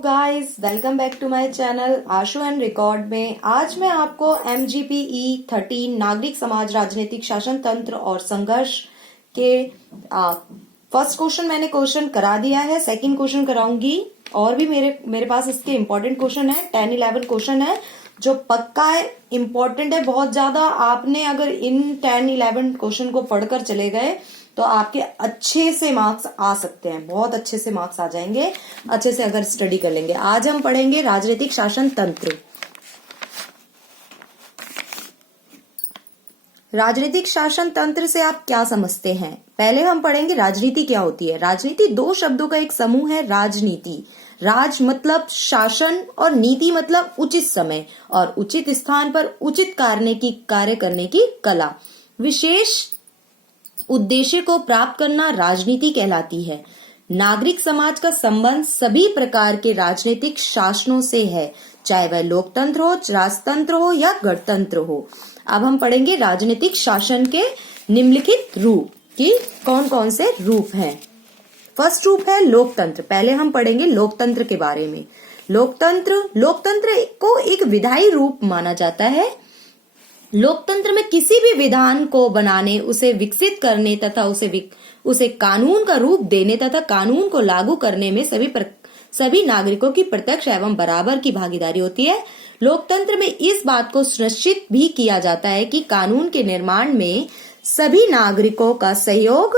Guys, welcome back to my channel Ashu and record में आज मैं आपको MGPE 13 नागरिक समाज राजनीतिक शासन तंत्र और संघर्ष के फर्स्ट क्वेश्चन मैंने क्वेश्चन करा दिया है। सेकंड क्वेश्चन कराऊंगी और भी मेरे पास इसके इम्पोर्टेंट क्वेश्चन है। 10-11 क्वेश्चन है जो पक्का है, इम्पोर्टेंट है बहुत ज्यादा। आपने अगर इन 10-11 क्वेश्चन को पढ़कर चले गए तो आपके अच्छे से मार्क्स आ सकते हैं, बहुत अच्छे से मार्क्स आ जाएंगे अच्छे से अगर स्टडी कर लेंगे। आज हम पढ़ेंगे राजनीतिक शासन तंत्र। राजनीतिक शासन तंत्र से आप क्या समझते हैं? पहले हम पढ़ेंगे राजनीति क्या होती है। राजनीति दो शब्दों का एक समूह है। राजनीति, राज मतलब शासन और नीति मतलब उचित समय और उचित स्थान पर उचित कार्य करने की कला। विशेष उद्देश्य को प्राप्त करना राजनीति कहलाती है। नागरिक समाज का संबंध सभी प्रकार के राजनीतिक शासनों से है, चाहे वह लोकतंत्र हो, राजतंत्र हो या गणतंत्र हो। अब हम पढ़ेंगे राजनीतिक शासन के निम्नलिखित रूप कि कौन कौन से रूप हैं। फर्स्ट रूप है लोकतंत्र। पहले हम पढ़ेंगे लोकतंत्र के बारे में। लोकतंत्र को एक विधायी रूप माना जाता है। लोकतंत्र में किसी भी विधान को बनाने, उसे विकसित करने तथा उसे कानून का रूप देने तथा कानून को लागू करने में सभी नागरिकों की प्रत्यक्ष एवं बराबर की भागीदारी होती है। लोकतंत्र में इस बात को सुनिश्चित भी किया जाता है कि कानून के निर्माण में सभी नागरिकों का सहयोग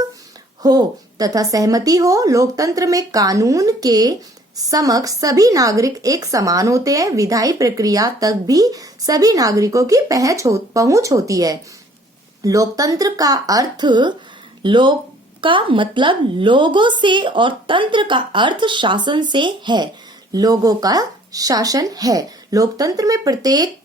हो तथा सहमति हो। लोकतंत्र में कानून के समक्ष सभी नागरिक एक समान होते हैं। विधायी प्रक्रिया तक भी सभी नागरिकों की पहुंच होती है। लोकतंत्र का अर्थ लोक का मतलब लोगों से और तंत्र का अर्थ शासन से है। लोगों का शासन है। लोकतंत्र में प्रत्येक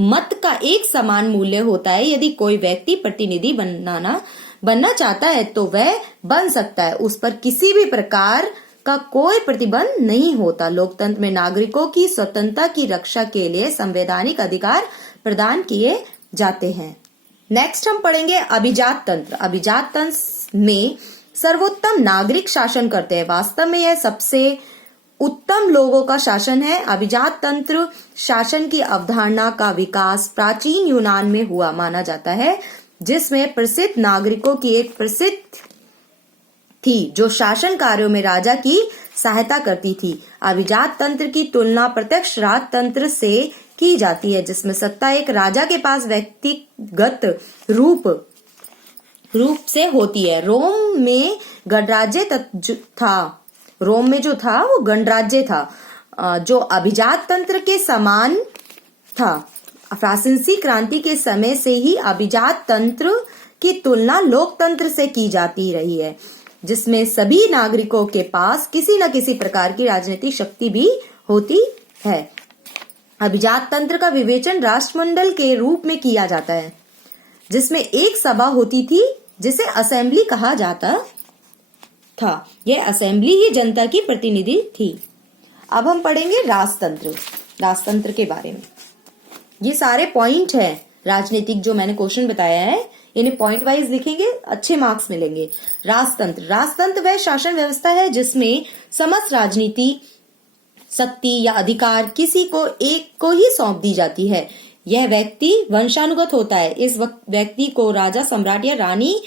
मत का एक समान मूल्य होता है। यदि कोई व्यक्ति प्रतिनिधि बनना चाहता है तो वह बन सकता है, उस पर किसी भी प्रकार का कोई प्रतिबंध नहीं होता। लोकतंत्र में नागरिकों की स्वतंत्रता की रक्षा के लिए संवैधानिक अधिकार प्रदान किए जाते हैं। नेक्स्ट हम पढ़ेंगे अभिजात तंत्र। अभिजात तंत्र में सर्वोत्तम नागरिक शासन करते हैं। वास्तव में यह सबसे उत्तम लोगों का शासन है। अभिजात तंत्र शासन की अवधारणा का विकास प्राचीन यूनान में हुआ माना जाता है, जिसमें प्रसिद्ध नागरिकों की एक प्रसिद्ध थी जो शासन कार्यों में राजा की सहायता करती थी। अभिजात तंत्र की तुलना प्रत्यक्ष राजतंत्र से की जाती है, जिसमें सत्ता एक राजा के पास व्यक्तिगत रूप से होती है। रोम में गणराज्य था। रोम में जो था वो गणराज्य था, जो अभिजात तंत्र के समान था। फ्रांसीसी क्रांति के समय से ही अभिजात तंत्र की तुलना लोकतंत्र से की जाती रही है, जिसमें सभी नागरिकों के पास किसी न किसी प्रकार की राजनीतिक शक्ति भी होती है। अभिजात तंत्र का विवेचन राष्ट्रमंडल के रूप में किया जाता है, जिसमें एक सभा होती थी जिसे असेंबली कहा जाता था। यह असेंबली ही जनता की प्रतिनिधि थी। अब हम पढ़ेंगे राजतंत्र। राजतंत्र के बारे में ये सारे पॉइंट हैं राजनीतिक जो मैंने क्वेश्चन बताया है, इन्हें पॉइंट वाइज लिखेंगे, अच्छे मार्क्स मिलेंगे। राजतंत्र वह शासन व्यवस्था है जिसमें समस्त राजनीति शक्ति या अधिकार किसी को एक को ही सौंप दी जाती है। यह व्यक्ति वंशानुगत होता है। इस व्यक्ति को राजा, सम्राट या रानी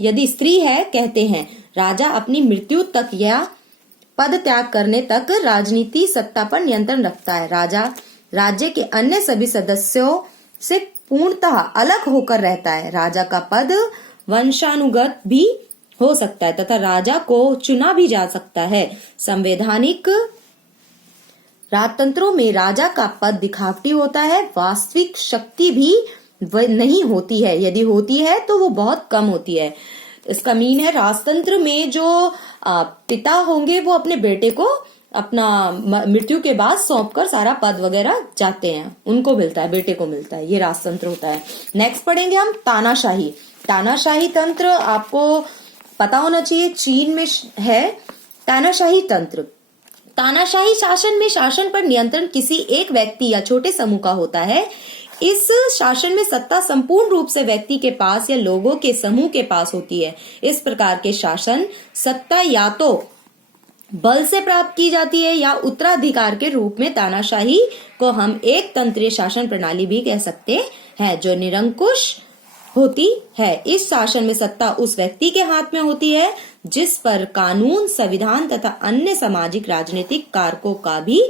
यदि स्त्री है कहते हैं। राजा अपनी मृत्यु तक या पद त्याग करने तक राजनीति सत्ता पर नियंत्रण रखता है। राजा राज्य के अन्य सभी सदस्यों से पूर्णतः अलग होकर रहता है। राजा का पद वंशानुगत भी हो सकता है तथा राजा को चुना भी जा सकता है। संवैधानिक राजतंत्रों में राजा का पद दिखावटी होता है। वास्तविक शक्ति भी नहीं होती है, यदि होती है तो वो बहुत कम होती है। इसका मीन है राजतंत्र में जो पिता होंगे वो अपने बेटे को अपना मृत्यु के बाद सौंपकर सारा पद वगैरह जाते हैं, उनको मिलता है, बेटे को मिलता है। ये राजतंत्र होता है। नेक्स्ट पढ़ेंगे हम तानाशाही। तानाशाही तंत्र आपको पता होना चाहिए, चीन में है तानाशाही तंत्र। तानाशाही शासन में शासन पर नियंत्रण किसी एक व्यक्ति या छोटे समूह का होता है। इस शासन में सत्ता संपूर्ण रूप से व्यक्ति के पास या लोगों के समूह के पास होती है। इस प्रकार के शासन सत्ता या तो बल से प्राप्त की जाती है या उत्तराधिकार के रूप में तानाशाही को हम एक तंत्रीय शासन प्रणाली भी कह सकते हैं, जो निरंकुश होती है। इस शासन में सत्ता उस व्यक्ति के हाथ में होती है जिस पर कानून, संविधान तथा अन्य सामाजिक राजनीतिक कारकों का भी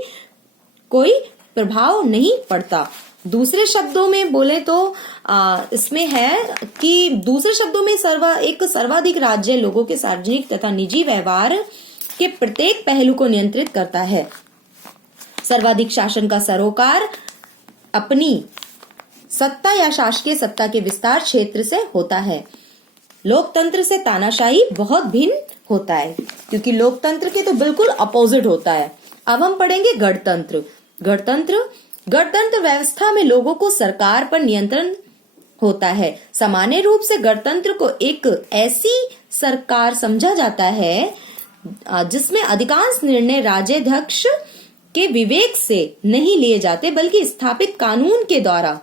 कोई प्रभाव नहीं पड़ता। दूसरे शब्दों में बोले तो इसमें है कि दूसरे शब्दों में एक सर्वाधिक राज्य लोगों के सार्वजनिक तथा निजी व्यवहार के प्रत्येक पहलू को नियंत्रित करता है। सर्वाधिक शासन का सरोकार अपनी सत्ता या शासकीय सत्ता के विस्तार क्षेत्र से होता है। लोकतंत्र से तानाशाही बहुत भिन्न होता है, क्योंकि लोकतंत्र के तो बिल्कुल अपोजिट होता है। अब हम पढ़ेंगे गणतंत्र। गणतंत्र व्यवस्था में लोगों को सरकार पर नियंत्रण होता है। सामान्य रूप से गणतंत्र को एक ऐसी सरकार समझा जाता है जिसमें अधिकांश निर्णय राज्याध्यक्ष के विवेक से नहीं लिए जाते, बल्कि स्थापित कानून के द्वारा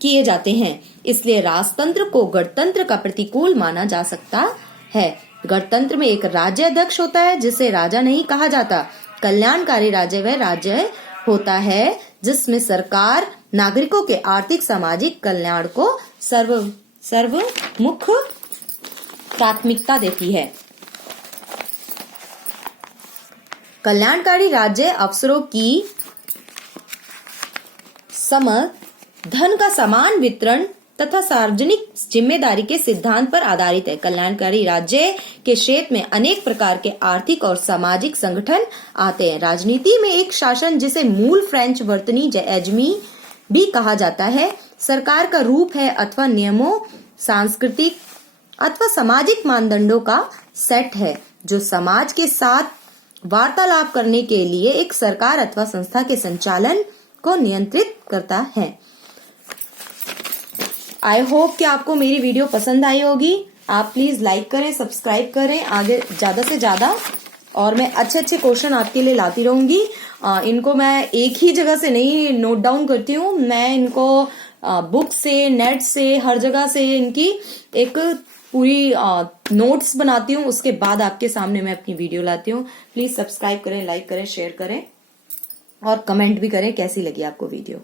किए जाते हैं। इसलिए राजतंत्र को गणतंत्र का प्रतिकूल माना जा सकता है। गणतंत्र में एक राज्याध्यक्ष होता है जिसे राजा नहीं कहा जाता। कल्याणकारी राज्य वह राज्य होता है जिसमें सरकार नागरिकों के आर्थिक सामाजिक कल्याण को सर्वमुख प्राथमिकता देती है। कल्याणकारी राज्य अफसरों की धन का समान वितरण तथा सार्वजनिक जिम्मेदारी के सिद्धांत पर आधारित है। कल्याणकारी राज्य के क्षेत्र में अनेक प्रकार के आर्थिक और सामाजिक संगठन आते हैं। राजनीति में एक शासन जिसे मूल फ्रेंच वर्तनी एजमी भी कहा जाता है, सरकार का रूप है अथवा नियमों, सांस्कृतिक अथवा सामाजिक मानदंडों का सेट है जो समाज के साथ वार्तालाप करने के लिए एक सरकार अथवा संस्था के संचालन को नियंत्रित करता है। आई होप कि आपको मेरी वीडियो पसंद आई होगी। आप प्लीज लाइक करें, सब्सक्राइब करें आगे ज्यादा से ज्यादा, और मैं अच्छे अच्छे क्वेश्चन आपके लिए लाती रहूंगी। इनको मैं एक ही जगह से नहीं नोट डाउन करती हूँ, मैं इनको बुक से, नेट से, हर जगह से इनकी एक पूरी नोट्स बनाती हूँ। उसके बाद आपके सामने मैं अपनी वीडियो लाती हूँ। प्लीज सब्सक्राइब करें, लाइक करें, शेयर करें और कमेंट भी करें कैसी लगी आपको वीडियो।